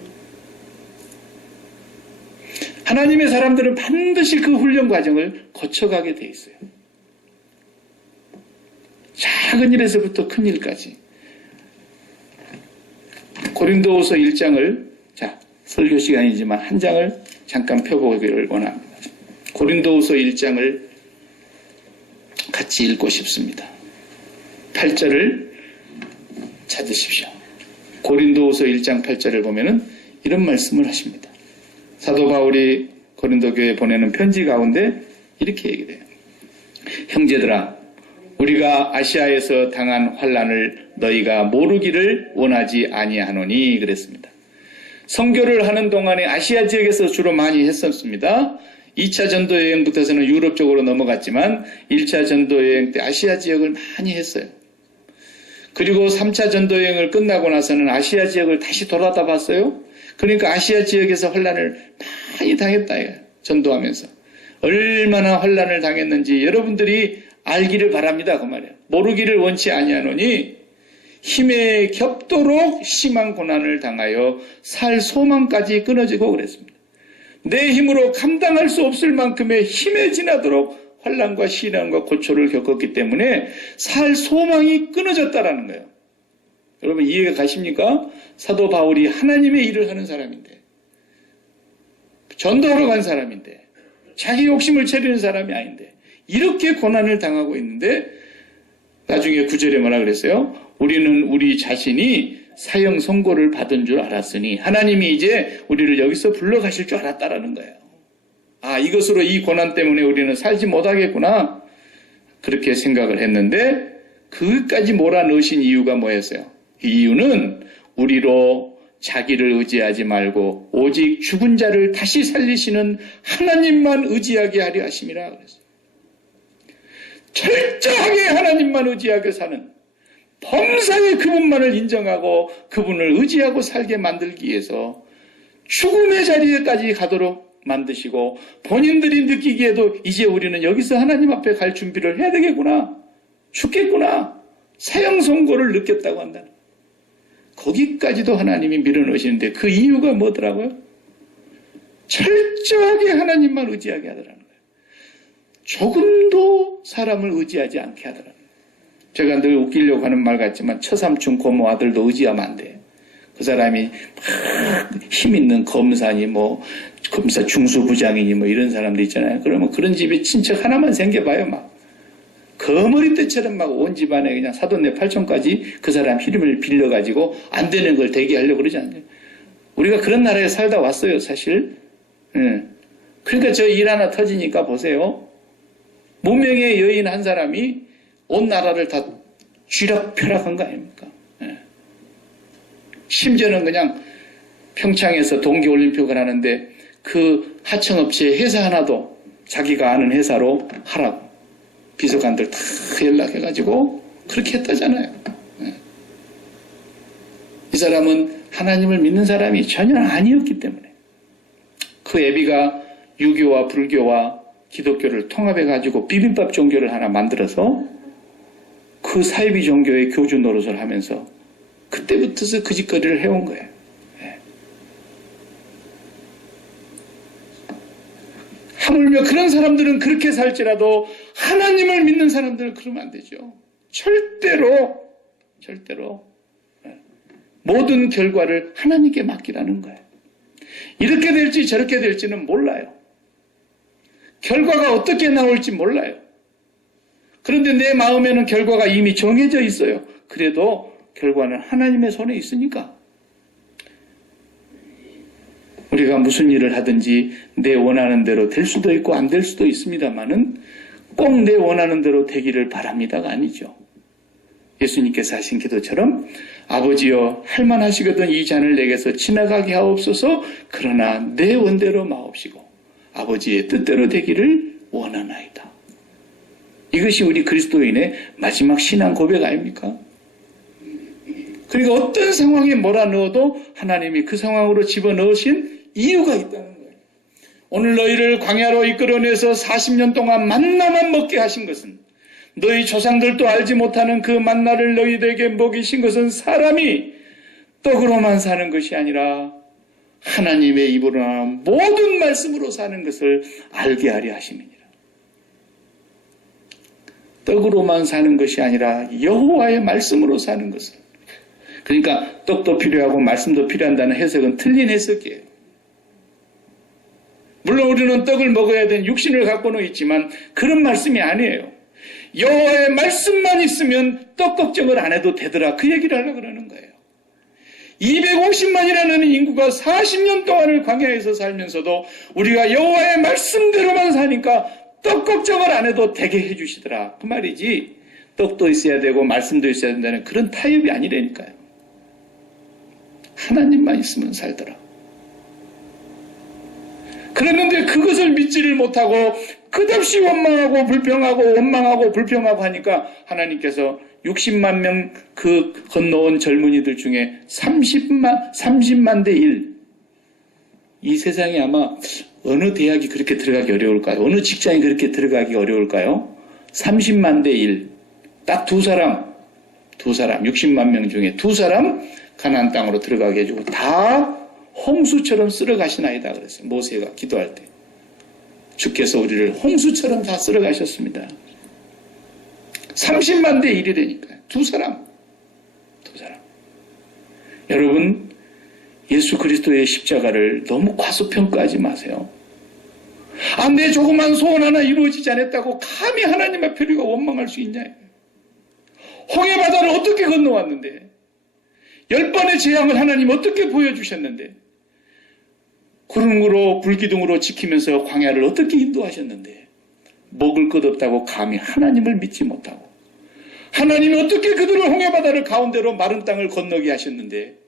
하나님의 사람들은 반드시 그 훈련 과정을 거쳐가게 돼 있어요. 작은 일에서부터 큰 일까지. 고린도후서 1장을 설교 시간이지만 한 장을 잠깐 펴보기를 원합니다. 고린도후서 1장을 같이 읽고 싶습니다. 8절을 찾으십시오. 고린도후서 1장 8절을 보면은 이런 말씀을 하십니다. 사도 바울이 고린도 교회에 보내는 편지 가운데 이렇게 얘기해요. 형제들아, 우리가 아시아에서 당한 환난을 너희가 모르기를 원하지 아니하노니 그랬습니다. 선교를 하는 동안에 아시아 지역에서 주로 많이 했었습니다. 2차 전도 여행부터서는 유럽 쪽으로 넘어갔지만 1차 전도 여행 때 아시아 지역을 많이 했어요. 그리고 3차 전도 여행을 끝나고 나서는 아시아 지역을 다시 돌아다 봤어요. 그러니까 아시아 지역에서 환난을 많이 당했다. 전도하면서. 얼마나 환난을 당했는지 여러분들이 알기를 바랍니다. 그 말이에요. 모르기를 원치 아니하노니 힘에 겹도록 심한 고난을 당하여 살 소망까지 끊어지고 그랬습니다. 내 힘으로 감당할 수 없을 만큼의 힘에 지나도록 환난과 시련과 고초를 겪었기 때문에 살 소망이 끊어졌다라는 거예요. 여러분 이해가 가십니까? 사도 바울이 하나님의 일을 하는 사람인데 전도하러 간 사람인데 자기 욕심을 차리는 사람이 아닌데 이렇게 고난을 당하고 있는데 나중에 9절에 뭐라 그랬어요? 우리는 우리 자신이 사형 선고를 받은 줄 알았으니 하나님이 이제 우리를 여기서 불러가실 줄 알았다라는 거예요. 아, 이것으로 이 고난 때문에 우리는 살지 못하겠구나 그렇게 생각을 했는데 그것까지 몰아넣으신 이유가 뭐였어요? 이 이유는 우리로 자기를 의지하지 말고 오직 죽은 자를 다시 살리시는 하나님만 의지하게 하려 하심이라 그랬어요. 철저하게 하나님만 의지하게 사는 범사의 그분만을 인정하고 그분을 의지하고 살게 만들기 위해서 죽음의 자리에까지 가도록 만드시고 본인들이 느끼기에도 이제 우리는 여기서 하나님 앞에 갈 준비를 해야 되겠구나. 죽겠구나. 사형 선고를 느꼈다고 한다는 거예요. 거기까지도 하나님이 밀어넣으시는데 그 이유가 뭐더라고요? 철저하게 하나님만 의지하게 하더라는 거예요. 조금도 사람을 의지하지 않게 하더라는 거예요. 제가 늘 웃기려고 하는 말 같지만 처삼촌 고모 아들도 의지하면 안 돼요. 그 사람이 막 힘있는 검사니 검사 중수부장이니 이런 사람들 있잖아요. 그러면 그런 집에 친척 하나만 생겨봐요. 막 거머리 때처럼 막 온 집안에 그냥 사돈네 팔촌까지 그 사람 힘을 빌려가지고 안 되는 걸 되게 하려고 그러지 않아요. 우리가 그런 나라에 살다 왔어요, 사실. 그러니까 저 일 하나 터지니까 보세요. 무명의 여인 한 사람이 온 나라를 다 쥐락펴락한 거 아닙니까? 심지어는 그냥 평창에서 동계올림픽을 하는데 그 하청업체 회사 하나도 자기가 아는 회사로 하라고 비서관들 다 연락해가지고 그렇게 했다잖아요. 이 사람은 하나님을 믿는 사람이 전혀 아니었기 때문에 그 애비가 유교와 불교와 기독교를 통합해가지고 비빔밥 종교를 하나 만들어서 그 사이비 종교의 교주 노릇을 하면서 그때부터서 그 짓거리를 해온 거예요. 하물며 그런 사람들은 그렇게 살지라도 하나님을 믿는 사람들은 그러면 안 되죠. 절대로 모든 결과를 하나님께 맡기라는 거예요. 이렇게 될지 저렇게 될지는 몰라요. 결과가 어떻게 나올지 몰라요. 그런데 내 마음에는 결과가 이미 정해져 있어요. 그래도 결과는 하나님의 손에 있으니까 우리가 무슨 일을 하든지 내 원하는 대로 될 수도 있고 안 될 수도 있습니다만은 꼭 내 원하는 대로 되기를 바랍니다가 아니죠. 예수님께서 하신 기도처럼 아버지여 할만하시거든 이 잔을 내게서 지나가게 하옵소서 그러나 내 원대로 마옵시고 아버지의 뜻대로 되기를 원하나이다. 이것이 우리 그리스도인의 마지막 신앙 고백 아닙니까? 그러니까 어떤 상황에 몰아넣어도 하나님이 그 상황으로 집어넣으신 이유가 있다는 거예요. 오늘 너희를 광야로 이끌어내서 40년 동안 만나만 먹게 하신 것은 너희 조상들도 알지 못하는 그 만나를 너희들에게 먹이신 것은 사람이 떡으로만 사는 것이 아니라 하나님의 입으로 나오는 모든 말씀으로 사는 것을 알게 하려 하심이니라. 떡으로만 사는 것이 아니라 여호와의 말씀으로 사는 것을. 그러니까 떡도 필요하고 말씀도 필요한다는 해석은 틀린 해석이에요. 물론 우리는 떡을 먹어야 되는 육신을 갖고는 있지만 그런 말씀이 아니에요. 여호와의 말씀만 있으면 떡 걱정을 안 해도 되더라. 그 얘기를 하려고 그러는 거예요. 250만이라는 인구가 40년 동안을 광야에서 살면서도 우리가 여호와의 말씀대로만 사니까 떡 걱정을 안 해도 되게 해주시더라. 그 말이지 떡도 있어야 되고 말씀도 있어야 된다는 그런 타협이 아니라니까요. 하나님만 있으면 살더라. 그랬는데 그것을 믿지를 못하고 끝없이 원망하고 불평하고 원망하고 불평하고 하니까 하나님께서 60만 명 그 건너온 젊은이들 중에 30만 대 1. 이 세상에 아마 어느 대학이 그렇게 들어가기 어려울까요? 어느 직장이 그렇게 들어가기 어려울까요? 30만 대 1. 딱 두 사람, 60만 명 중에 두 사람 가나안 땅으로 들어가게 해주고 다 홍수처럼 쓸어가시나이다 그랬어요. 모세가 기도할 때. 주께서 우리를 홍수처럼 다 쓸어가셨습니다. 30만 대 1이라니까요. 두 사람. 여러분, 예수 그리스도의 십자가를 너무 과소평가하지 마세요. 내 조그만 소원 하나 이루어지지 않았다고 감히 하나님 앞에 우리가 원망할 수 있냐. 홍해 바다를 어떻게 건너왔는데 10번의 재앙을 하나님 어떻게 보여주셨는데 구름으로 불기둥으로 지키면서 광야를 어떻게 인도하셨는데 먹을 것 없다고 감히 하나님을 믿지 못하고 하나님이 어떻게 그들을 홍해바다를 가운데로 마른 땅을 건너게 하셨는데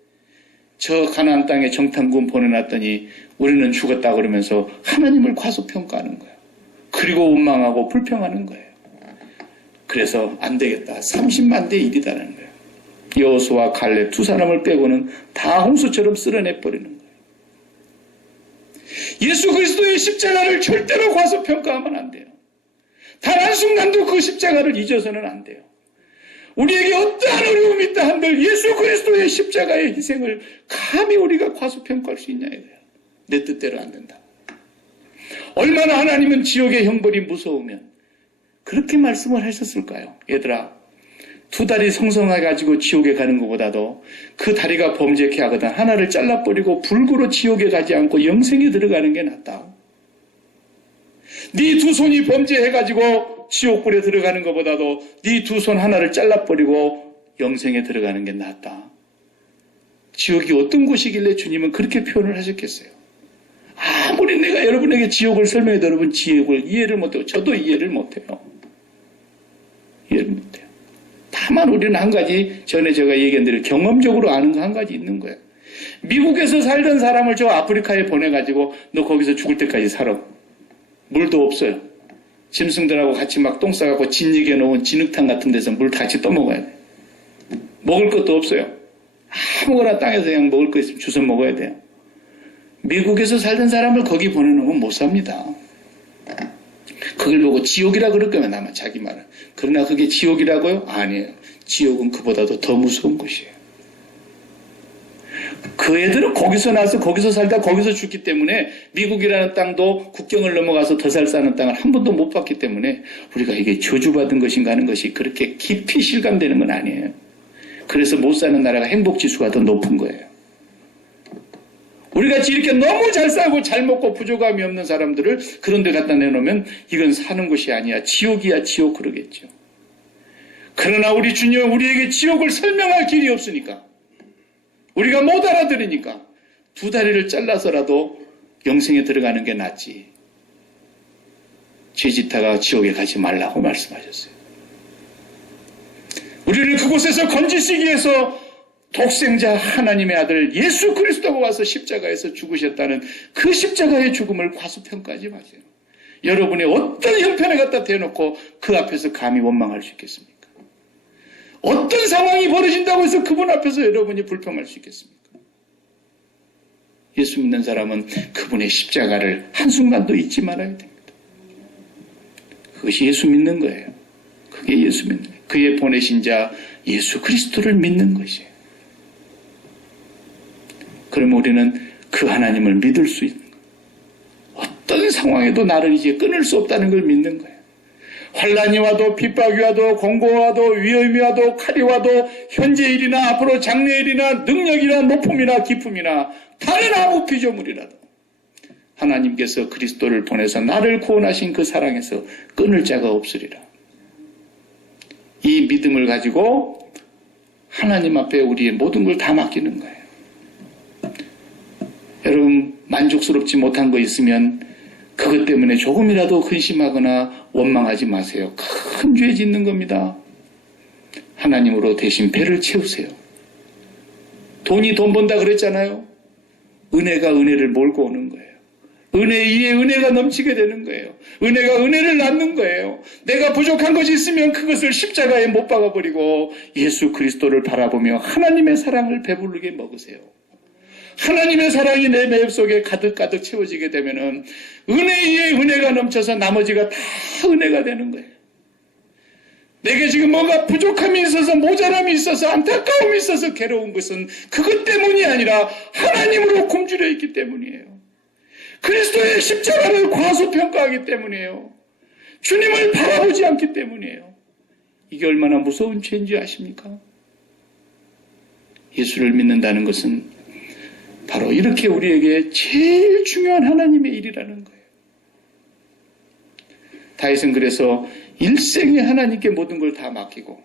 저 가나안 땅에 정탐군 보내놨더니 우리는 죽었다 그러면서 하나님을 과소평가하는 거예요. 그리고 원망하고 불평하는 거예요. 그래서 안 되겠다. 30만 대 1이다라는 거예요. 여호수아 칼렙 두 사람을 빼고는 다 홍수처럼 쓸어내버리는 거예요. 예수 그리스도의 십자가를 절대로 과소평가하면 안 돼요. 단 한순간도 그 십자가를 잊어서는 안 돼요. 우리에게 어떠한 어려움이 있다 한들 예수 그리스도의 십자가의 희생을 감히 우리가 과소평가할 수 있냐에 대해요. 내 뜻대로 안 된다. 얼마나 하나님은 지옥의 형벌이 무서우면 그렇게 말씀을 하셨을까요? 얘들아, 두 다리 성성해가지고 지옥에 가는 것보다도 그 다리가 범죄케 하거든 하나를 잘라버리고 불구로 지옥에 가지 않고 영생에 들어가는 게 낫다. 네 두 손이 범죄해가지고 지옥불에 들어가는 것보다도 네 두 손 하나를 잘라버리고 영생에 들어가는 게 낫다. 지옥이 어떤 곳이길래 주님은 그렇게 표현을 하셨겠어요? 아무리 내가 여러분에게 지옥을 설명해도 여러분 지옥을 이해를 못해요. 저도 이해를 못해요. 이해를 못해요. 다만 우리는 한 가지, 전에 제가 얘기한 대로 경험적으로 아는 거 한 가지 있는 거예요. 미국에서 살던 사람을 저 아프리카에 보내가지고 너 거기서 죽을 때까지 살아. 물도 없어요. 짐승들하고 같이 막 똥 싸갖고 진흙에 놓은 진흙탕 같은 데서 물 같이 떠먹어야 돼. 먹을 것도 없어요. 아무거나 땅에서 그냥 먹을 거 있으면 주워 먹어야 돼요. 미국에서 살던 사람을 거기 보내놓으면 못 삽니다. 그걸 보고 지옥이라 그럴 거면 아마 자기 말은. 그러나 그게 지옥이라고요? 아니에요. 지옥은 그보다도 더 무서운 곳이에요. 그 애들은 거기서 나서 거기서 살다 거기서 죽기 때문에 미국이라는 땅도 국경을 넘어가서 더 잘 사는 땅을 한 번도 못 봤기 때문에 우리가 이게 저주받은 것인가 하는 것이 그렇게 깊이 실감되는 건 아니에요. 그래서 못 사는 나라가 행복지수가 더 높은 거예요. 우리같이 이렇게 너무 잘 살고 잘 먹고 부족함이 없는 사람들을 그런 데 갖다 내놓으면 이건 사는 곳이 아니야. 지옥이야 지옥 그러겠죠. 그러나 우리 주님은 우리에게 지옥을 설명할 길이 없으니까 우리가 못 알아들으니까 두 다리를 잘라서라도 영생에 들어가는 게 낫지. 죄짓다가 지옥에 가지 말라고 말씀하셨어요. 우리를 그곳에서 건지시기 위해서 독생자 하나님의 아들 예수 그리스도가 와서 십자가에서 죽으셨다는 그 십자가의 죽음을 과소평가하지 마세요. 여러분의 어떤 형편에 갖다 대놓고 그 앞에서 감히 원망할 수 있겠습니까? 어떤 상황이 벌어진다고 해서 그분 앞에서 여러분이 불평할 수 있겠습니까? 예수 믿는 사람은 그분의 십자가를 한순간도 잊지 말아야 됩니다. 그것이 예수 믿는 거예요. 그게 예수 믿는 거예요. 그의 보내신 자 예수 그리스도를 믿는 것이에요. 그러면 우리는 그 하나님을 믿을 수 있는 거예요. 어떤 상황에도 나를 이제 끊을 수 없다는 걸 믿는 거예요. 환난이 와도 핍박이 와도 공고가 와도 위험이 와도 칼이 와도 현재 일이나 앞으로 장래일이나 능력이나 높음이나 기쁨이나 다른 아무 피조물이라도 하나님께서 그리스도를 보내서 나를 구원하신 그 사랑에서 끊을 자가 없으리라. 이 믿음을 가지고 하나님 앞에 우리의 모든 걸 다 맡기는 거예요. 여러분 만족스럽지 못한 거 있으면 그것 때문에 조금이라도 근심하거나 원망하지 마세요. 큰 죄 짓는 겁니다. 하나님으로 대신 배를 채우세요. 돈이 돈 번다 그랬잖아요. 은혜가 은혜를 몰고 오는 거예요. 은혜 위에 은혜가 넘치게 되는 거예요. 은혜가 은혜를 낳는 거예요. 내가 부족한 것이 있으면 그것을 십자가에 못 박아버리고 예수 그리스도를 바라보며 하나님의 사랑을 배부르게 먹으세요. 하나님의 사랑이 내 마음속에 가득가득 채워지게 되면은 은혜 위에 은혜가 넘쳐서 나머지가 다 은혜가 되는 거예요. 내게 지금 뭔가 부족함이 있어서 모자람이 있어서 안타까움이 있어서 괴로운 것은 그것 때문이 아니라 하나님으로 굶주려 있기 때문이에요. 그리스도의 십자가를 과소평가하기 때문이에요. 주님을 바라보지 않기 때문이에요. 이게 얼마나 무서운 죄인지 아십니까? 예수를 믿는다는 것은 바로 이렇게 우리에게 제일 중요한 하나님의 일이라는 거예요. 다윗은 그래서 일생에 하나님께 모든 걸 다 맡기고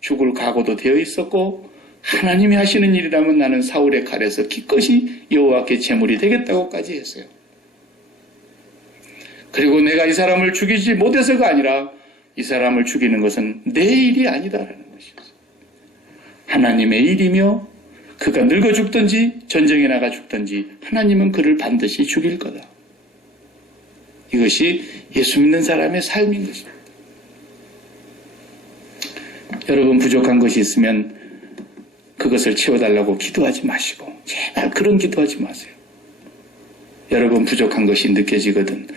죽을 각오도 되어 있었고 하나님이 하시는 일이라면 나는 사울의 칼에서 기꺼이 여호와께 제물이 되겠다고까지 했어요. 그리고 내가 이 사람을 죽이지 못해서가 아니라 이 사람을 죽이는 것은 내 일이 아니다라는 것이었어요. 하나님의 일이며 그가 늙어 죽든지 전쟁에 나가 죽든지 하나님은 그를 반드시 죽일 거다. 이것이 예수 믿는 사람의 삶인 것입니다. 여러분 부족한 것이 있으면 그것을 채워달라고 기도하지 마시고 제발 그런 기도하지 마세요. 여러 번 부족한 것이 느껴지거든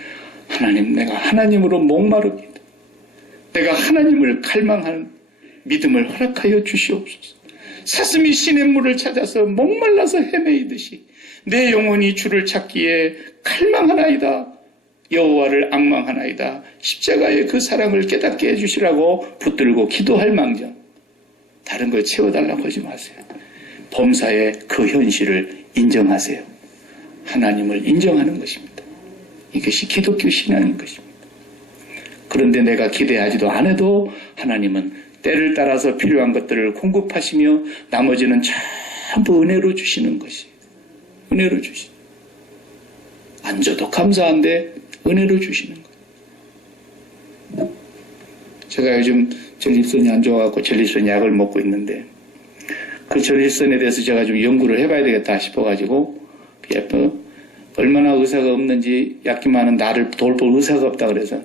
하나님, 내가 하나님으로 목마릅니다. 내가 하나님을 갈망하는 믿음을 허락하여 주시옵소서. 사슴이 시냇물을 찾아서 목말라서 헤매이듯이 내 영혼이 주를 찾기에 갈망하나이다. 여호와를 앙망하나이다. 십자가의 그 사랑을 깨닫게 해주시라고 붙들고 기도할 망정 다른 걸 채워달라고 하지 마세요. 범사의 그 현실을 인정하세요. 하나님을 인정하는 것입니다. 이것이 기독교 신앙인 것입니다. 그런데 내가 기대하지도 않아도 하나님은 때를 따라서 필요한 것들을 공급하시며 나머지는 전부 은혜로 주시는 것이 은혜로 주시는 안 줘도 감사한데 은혜로 주시는 거예요. 제가 요즘 전립선이 안 좋아갖고 전립선 약을 먹고 있는데 그 전립선에 대해서 제가 좀 연구를 해봐야 되겠다 싶어가지고 얼마나 의사가 없는지 약기만은 나를 돌볼 의사가 없다 그래서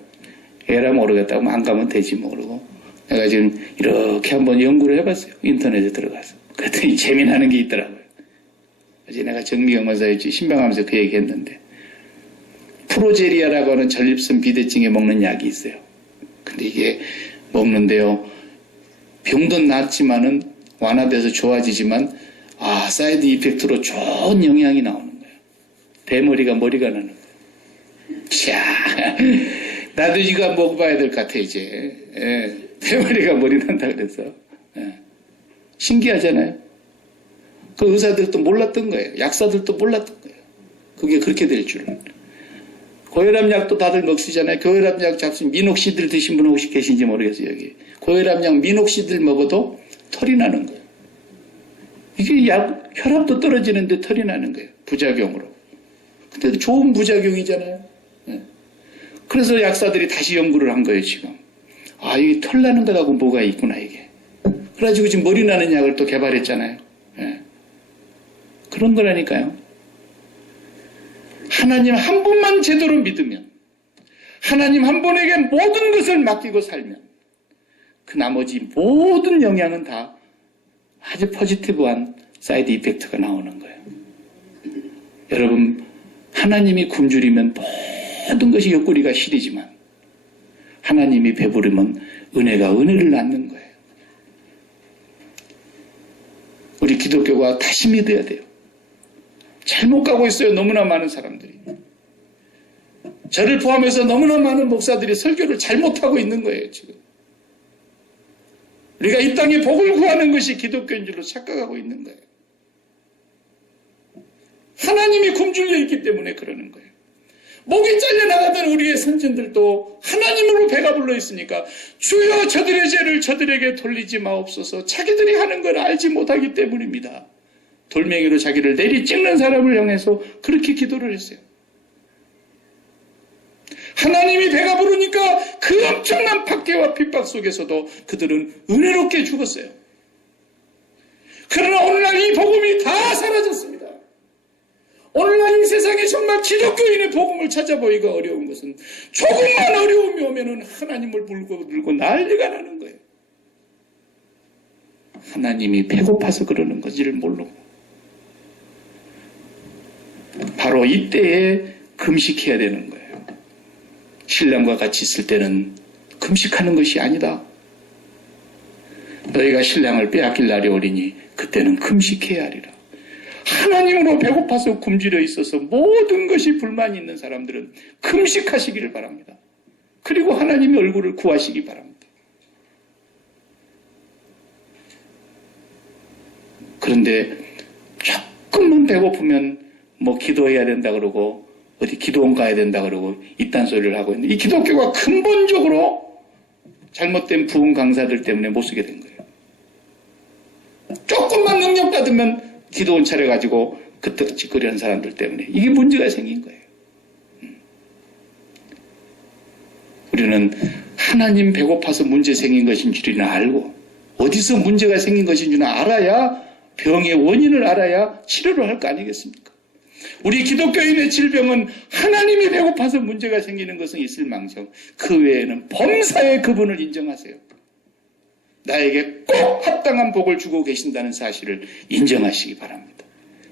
에라 모르겠다고 안 가면 되지 뭐 그러고 내가 지금 이렇게 한번 연구를 해봤어요. 인터넷에 들어가서. 그랬더니 재미나는 게 있더라고요. 어제 내가 정미경 원사였지 신방하면서 그 얘기 했는데 프로제리아라고 하는 전립선 비대증에 먹는 약이 있어요. 근데 이게 먹는데요. 병든 낫지만은 완화돼서 좋아지지만 사이드 이펙트로 좋은 영향이 나오는 거예요. 대머리가 머리가 나는 거예요. 자, 나도 이거 먹어봐야 될 것 같아 이제. 대머리가 머리 난다 그래서. 신기하잖아요. 그 의사들도 몰랐던 거예요. 약사들도 몰랐던 거예요. 그게 그렇게 될 줄은. 고혈압약도 다들 먹으시잖아요. 고혈압약 잡수면 미녹시딜 드신 분 혹시 계신지 모르겠어요. 여기 고혈압약 미녹시딜 먹어도 털이 나는 거예요. 이게 혈압도 떨어지는데 털이 나는 거예요. 부작용으로. 근데 좋은 부작용이잖아요. 그래서 약사들이 다시 연구를 한 거예요. 지금 이게 털 나는 거하고 뭐가 있구나 이게. 그래가지고 지금 머리 나는 약을 또 개발했잖아요. 그런 거라니까요. 하나님 한 분만 제대로 믿으면, 하나님 한 분에게 모든 것을 맡기고 살면 그 나머지 모든 영향은 다 아주 포지티브한 사이드 이펙트가 나오는 거예요. 여러분, 하나님이 굶주리면 모든 것이 옆구리가 시리지만 하나님이 배부르면 은혜가 은혜를 낳는 거예요. 우리 기독교가 다시 믿어야 돼요. 잘못 가고 있어요. 너무나 많은 사람들이. 저를 포함해서 너무나 많은 목사들이 설교를 잘못하고 있는 거예요. 지금. 우리가 이 땅에 복을 구하는 것이 기독교인 줄로 착각하고 있는 거예요. 하나님이 굶주려 있기 때문에 그러는 거예요. 목이 잘려나가던 우리의 선진들도 하나님으로 배가 불러 있으니까 주여 저들의 죄를 저들에게 돌리지 마옵소서. 자기들이 하는 걸 알지 못하기 때문입니다. 돌멩이로 자기를 내리찍는 사람을 향해서 그렇게 기도를 했어요. 하나님이 배가 부르니까 그 엄청난 박해와 핍박 속에서도 그들은 은혜롭게 죽었어요. 그러나 오늘날 이 복음이 다 사라졌습니다. 오늘날 이 세상에 정말 기독교인의 복음을 찾아보기가 어려운 것은 조금만 어려움이 오면은 하나님을 물고 난리가 나는 거예요. 하나님이 배고파서 그러는 건지를 모르고 바로 이때에 금식해야 되는 거예요. 신랑과 같이 있을 때는 금식하는 것이 아니다. 너희가 신랑을 빼앗길 날이 오리니 그때는 금식해야 하리라. 하나님으로 배고파서 굶주려 있어서 모든 것이 불만이 있는 사람들은 금식하시기를 바랍니다. 그리고 하나님의 얼굴을 구하시기 바랍니다. 그런데 조금만 배고프면 기도해야 된다 그러고 어디 기도원 가야 된다 그러고 이딴 소리를 하고 있는데 이 기독교가 근본적으로 잘못된 부흥 강사들 때문에 못 쓰게 된 거예요. 조금만 능력 받으면 기도원 차려가지고 그떡짓거리하는 사람들 때문에 이게 문제가 생긴 거예요. 우리는 하나님 배고파서 문제 생긴 것인 줄이나 알고 어디서 문제가 생긴 것인 줄이나 알아야 병의 원인을 알아야 치료를 할 거 아니겠습니까? 우리 기독교인의 질병은 하나님이 배고파서 문제가 생기는 것은 있을 망정 그 외에는 범사의 그분을 인정하세요. 나에게 꼭 합당한 복을 주고 계신다는 사실을 인정하시기 바랍니다.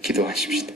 기도하십시다.